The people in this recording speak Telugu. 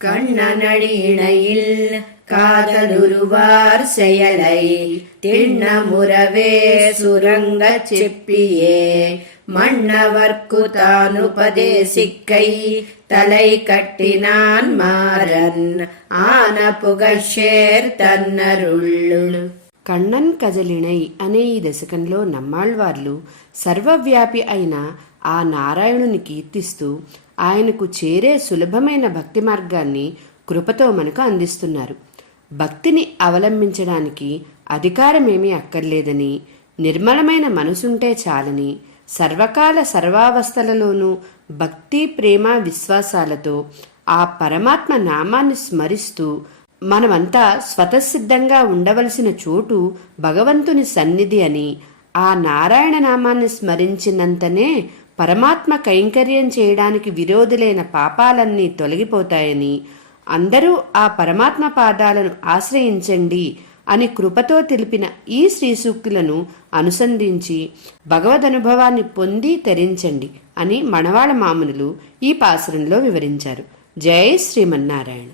கண்ணனடியிணையில் காதலுருவார் செயலை திண்ணமுறவே சுரங்கச் செப்பியே மன்னவர்க்கு தானுபதேசிக்கை தலை கட்டினான் மாறன் ఆన పుగషేర్ తన్నరుళ్ళు. కണ്ണన్ కజలిణై అనే ఈ దశకంలో నమ్మాళ్వార్లు సర్వవ్యాపి అయిన ఆ నారాయణుని కీర్తిస్తూ ఆయనకు చేరే సులభమైన భక్తి మార్గాన్ని కృపతో మనకు అందిస్తున్నారు. భక్తిని అవలంబించడానికి అధికారమేమీ అక్కర్లేదని, నిర్మలమైన మనసుంటే చాలని, సర్వకాల సర్వావస్థలలోనూ భక్తి ప్రేమ విశ్వాసాలతో ఆ పరమాత్మ నామాన్ని స్మరిస్తూ మనమంతా స్వతసిద్ధంగా ఉండవలసిన చోటు భగవంతుని సన్నిధి అని, ఆ నారాయణ నామాన్ని స్మరించినంతనే పరమాత్మ కైంకర్యం చేయడానికి విరోధులైన పాపాలన్నీ తొలగిపోతాయని, అందరూ ఆ పరమాత్మ పాదాలను ఆశ్రయించండి అని కృపతో తెలిపిన ఈ శ్రీ సూక్తులను అనుసంధించి భగవదనుభవాన్ని పొంది తరించండి అని మణవాళ మామునులు ఈ పాసురంలో వివరించారు. జై శ్రీమన్నారాయణ.